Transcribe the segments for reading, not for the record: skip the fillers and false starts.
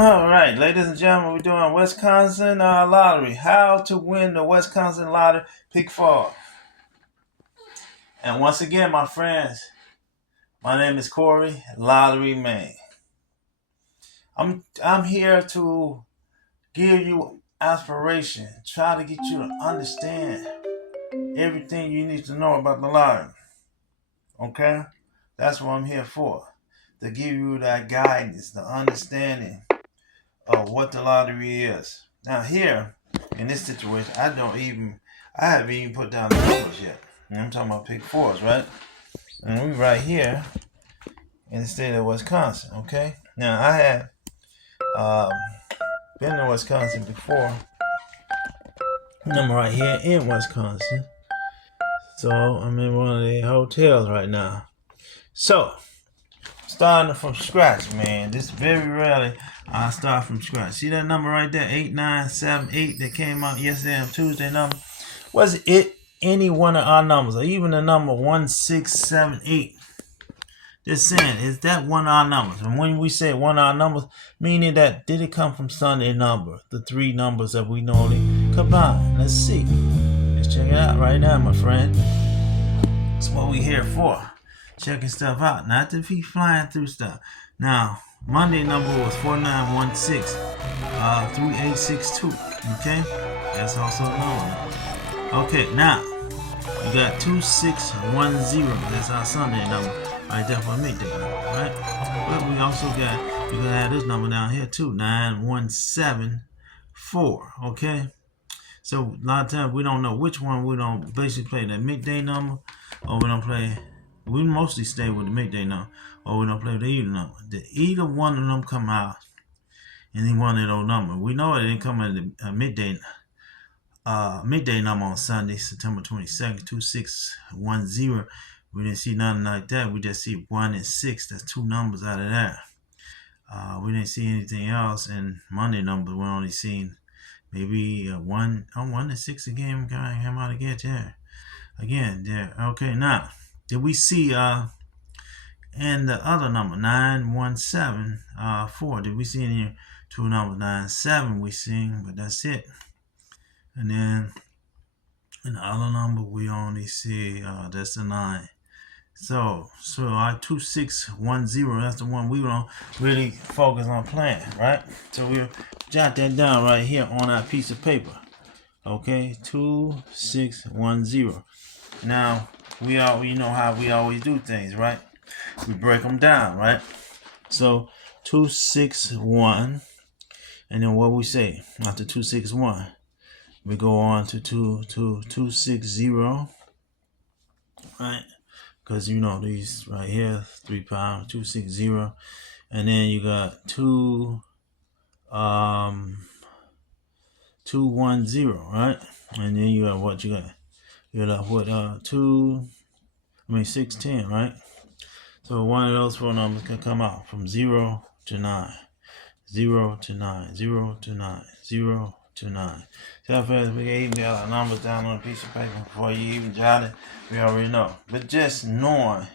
All right, ladies and gentlemen, we're doing Wisconsin lottery. How to win the Wisconsin lottery, pick four. And once again, my friends, my name is Corey, Lottery Man. I'm here to give you aspiration, try to get you to understand everything you need to know about the lottery. Okay, that's what I'm here for, to give you that guidance, the understanding of what the lottery is. Now here, in this situation, I haven't even put down the numbers yet. And I'm talking about pick fours, right? And we right here in the state of Wisconsin, okay? Now I have um, been to Wisconsin before. I'm right here in Wisconsin. So I'm in one of the hotels right now. So, starting from scratch, man. This very rarely I start from scratch. See that number right there, 8978 that came out yesterday on Tuesday number? Was it any one of our numbers, or even the number 1678? Just saying, is that one of our numbers? And when we say one of our numbers, meaning that did it come from Sunday number, the three numbers that we normally combine? Let's see. Let's check it out right now, my friend. That's what we here for. Checking stuff out, not to be flying through stuff. Now, Monday number was 4916 3862. Okay, that's also known. Okay, now you got 2610. That's our Sunday number. Right there for midday number, right? But we also got, you can add this number down here too, 9174. Okay, so a lot of times we don't know which one. We don't basically play that midday number, or we don't play. We mostly stay with the midday number, or we don't play the evening number. Either one of them come out, any one of those numbers. We know it didn't come at the midday number on Sunday, September 22nd, 2610. We didn't see nothing like that. We just see 1 and 6. That's two numbers out of that. We didn't see anything else. And Monday number, we only seen maybe 1 and 6 again. Came out again there. Again, there. Okay, now, did we see and the other number, 9174? Did we see any two numbers? 97 we seen, but that's it. And then in the other number, we only see that's the 9. So our 2610, that's the one we don't really focus on playing, right? So we'll jot that down right here on our piece of paper. Okay, 2610. Now, we know how we always do things, right? We break them down, right? So 261, and then what we say after 261, we go on to 260, right? Because you know these right here, 3 pound, 260, and then you got 210, right? And then you got what you got? You're left with 610, right? So one of those four numbers can come out from 0 to 9, 0 to 9, 0 to 9, 0 to 9. So first we even got our numbers down on a piece of paper before you even jot it. We already know. But just knowing,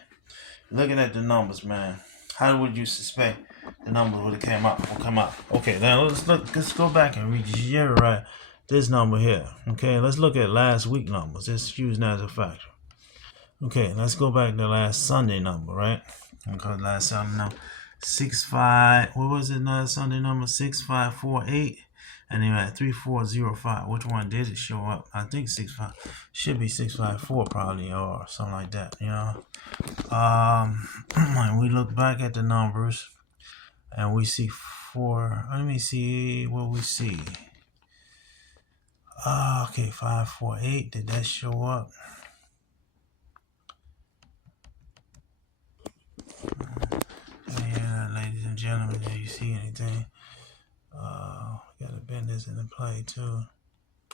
looking at the numbers, man, how would you suspect the numbers would have come out? Okay, now let's go back and reiterate this number here. Okay, let's look at last week numbers. Just use that as a factor. Okay, let's go back to last Sunday number, right? Because last Sunday number 65. What was it? Last Sunday number 6548, and then at 3405. Which one did it show up? I think 65 should be 654 probably, or something like that. You know. When we look back at the numbers, and we see 4. Let me see what we see. Okay, 548. Did that show up? Yeah, ladies and gentlemen, do you see anything? Gotta bend this into play too.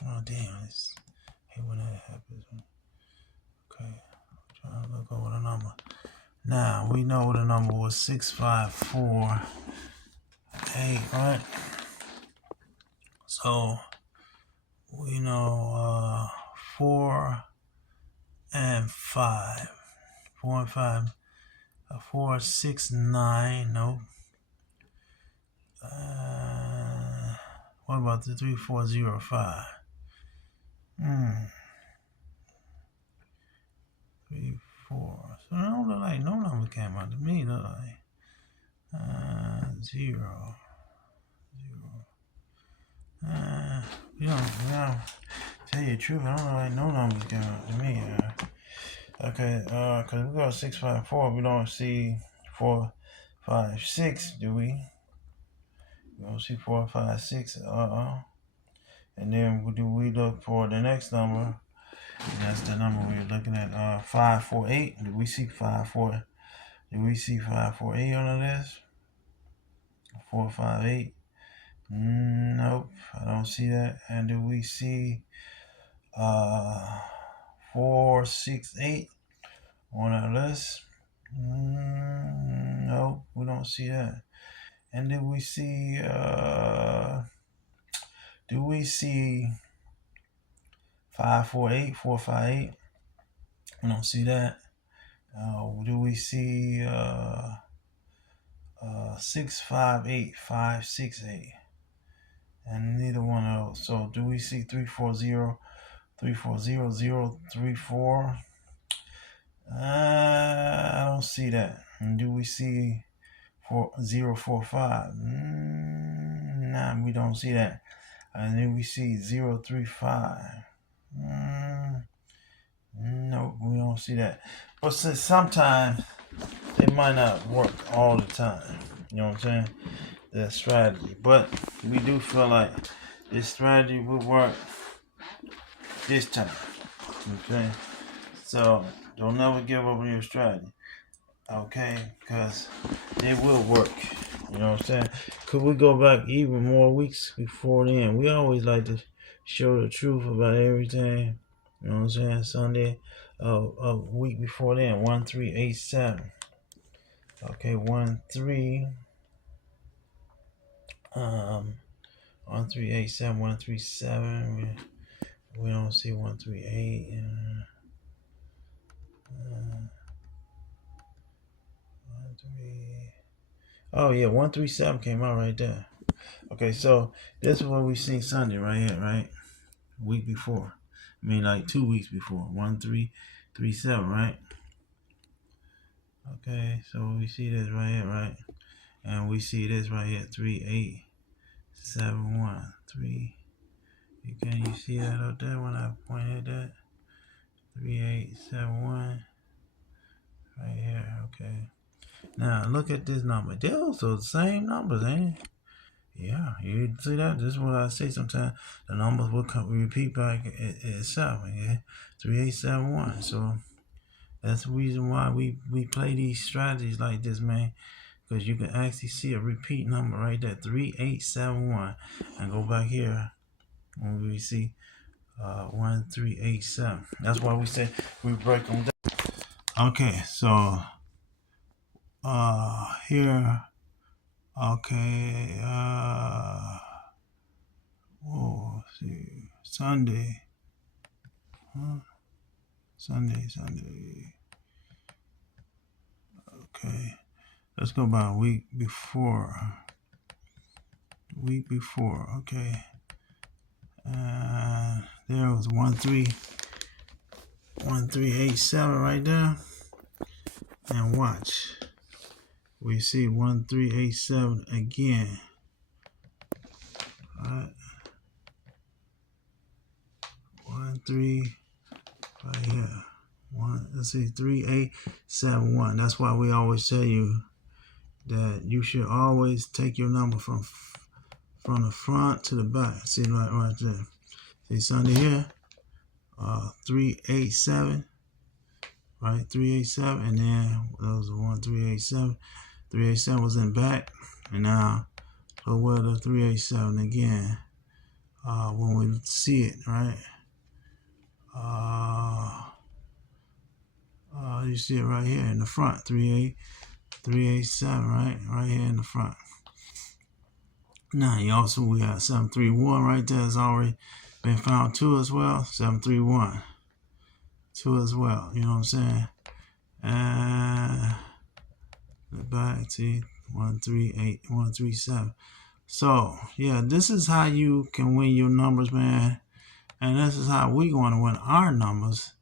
Oh damn, it's hey when that happens. Okay, trying to look over the number. Now we know the number was 6548, right? So we know 4 and 5. 4 and 5. 4, 6, 9. Nope. What about the 3405? 3, 4. So it don't look like no number came out to me. Look like 0, 0. You know, tell you the truth, I don't know like no numbers came out to me. Okay, cause we got 654. We don't see 4, 5, 6, do we? We don't see 4, 5, 6. And then we look for the next number? And that's the number we're looking at. 548. Do we see 548? Do we see 548 on the list? 458. Nope, I don't see that. And do we see 468 on our list? Nope, we don't see that. And do we see 548, 458? We don't see that. Do we see 658, 568? And neither one of those. So do we see 340, 034? I don't see that. And do we see 045? Nah, we don't see that. And then we see 035. No, we don't see that. But since sometimes it might not work all the time, you know what I'm saying? That strategy. But we do feel like this strategy will work this time. Okay? So don't never give up on your strategy. Okay? Because it will work. You know what I'm saying? Could we go back even more weeks before then? We always like to show the truth about everything. You know what I'm saying? Sunday, a week before then, 1387. Okay, 1387, 137. We don't see 138. 13. Oh yeah, 137 came out right there. Okay, so this is what we see Sunday right here, right? Week before. I mean, like 2 weeks before. 1337, right? Okay, so we see this right here, right? And we see this right here, 3871. Can you see that up there when I pointed that? 3871. Right here, okay. Now look at this number. They're also the same numbers, ain't it? Yeah, you see that? This is what I say sometimes. The numbers will repeat back itself. Okay? 3871. So that's the reason why we play these strategies like this, man. Because you can actually see a repeat number right there, 3871. And go back here when we see 1387. That's why we say we break them down. Okay, so here, okay, see, Sunday, Sunday, okay, let's go by a week before, okay, there was 1387 right there, and watch, we see 1387 again. All right, 13 right here. Let's see, 3871. That's why we always tell you that you should always take your number from the front to the back. See right there. See Sunday here, 387, right? 387, and then that was the 1387. 387 was in back, and now go with the 387 again. When we see it, right? You see it right here in the front, 387, right? Right here in the front. Now, we got 731 right there. It's already been found 2 as well. 731. 2 as well. You know what I'm saying? The back, see, 138, 137. So, yeah, this is how you can win your numbers, man. And this is how we going to win our numbers.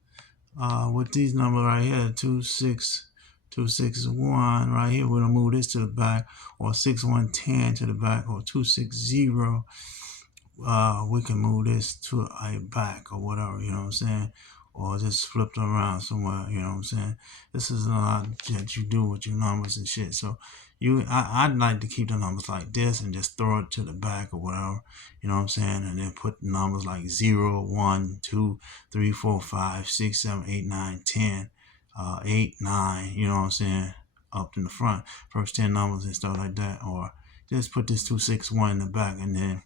With these numbers right here, 261 right here, we're going to move this to the back, or 6110 to the back, or 260. We can move this to a back or whatever, you know what I'm saying? Or just flip it around somewhere, you know what I'm saying? This is a lot that you do with your numbers and shit. So I'd like to keep the numbers like this and just throw it to the back or whatever, you know what I'm saying? And then put numbers like 0, 1, 2, 3, 4, 5, 6, 7, 8, 9, 10, 8, 9, you know what I'm saying? Up in the front, first 10 numbers and stuff like that. Or just put this 261 in the back and then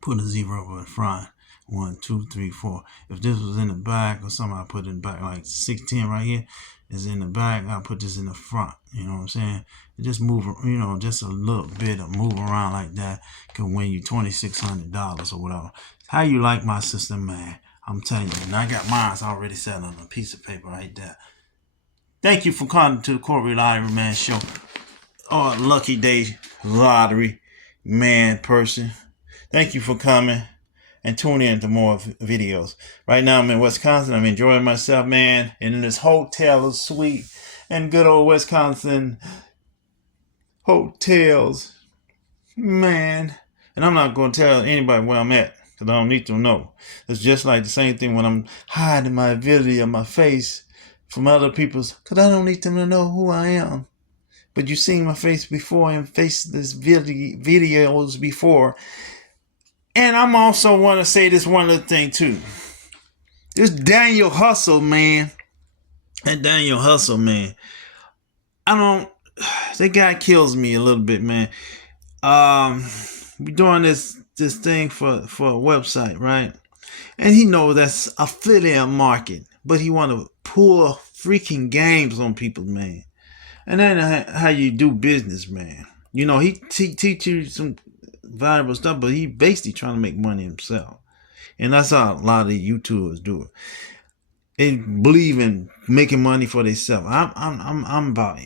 put a 0 over the front. 1, 2, 3, 4. If this was in the back or something, I put it in the back. Like 610 right here is in the back. I'll put this in the front. You know what I'm saying? Just move, you know, just a little bit of move around like that can win you $2,600 or whatever. How you like my system, man? I'm telling you, and I got mine already set on a piece of paper right there. Thank you for coming to the Corey Lottery Man Show. Oh, Lucky Day Lottery Man person. Thank you for coming and tune in to more videos. Right now I'm in Wisconsin. I'm enjoying myself, man. And in this hotel is sweet and good old Wisconsin hotels, man. And I'm not going to tell anybody where I'm at because I don't need to know. It's just like the same thing when I'm hiding my video, my face from other people's, because I don't need them to know who I am. But you've seen my face before and faced this videos before. And I'm also want to say this one other thing too. This Daniel Hustle, man. That Daniel Hustle, man. That guy kills me a little bit, man. We're doing this thing for a website, right? And he knows that's affiliate market, but he want to pull freaking games on people, man. And that's how you do business, man. You know, he teach you some valuable stuff, but he basically trying to make money himself. And that's how a lot of the YouTubers do it. They believe in making money for themselves. I'm about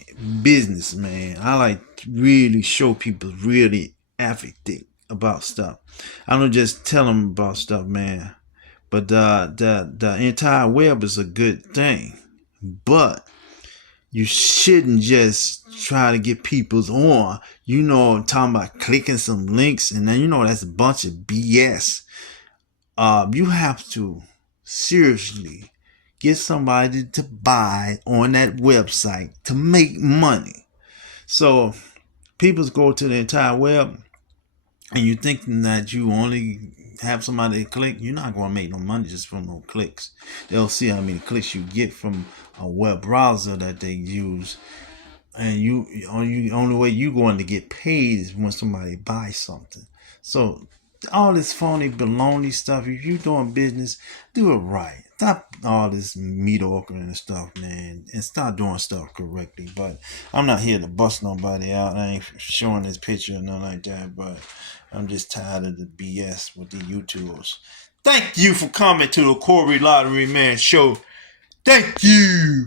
business, man. I like to really show people really everything about stuff. I don't just tell them about stuff, man. But the entire web is a good thing. But you shouldn't just try to get people's on. You know, I'm talking about clicking some links, and then you know that's a bunch of BS. You have to seriously get somebody to buy on that website to make money. So people go to the entire web, and you thinking that you only have somebody to click, you're not going to make no money just from no clicks. They'll see how many clicks you get from a web browser that they use, and only way you going to get paid is when somebody buys something. So all this phony baloney stuff, if you doing business, do it right. Stop all this mediocre and stuff, man, and start doing stuff correctly. But I'm not here to bust nobody out. I ain't showing this picture or nothing like that, but I'm just tired of the BS with the YouTubers. Thank you for coming to the Corey Lottery Man Show. Thank you.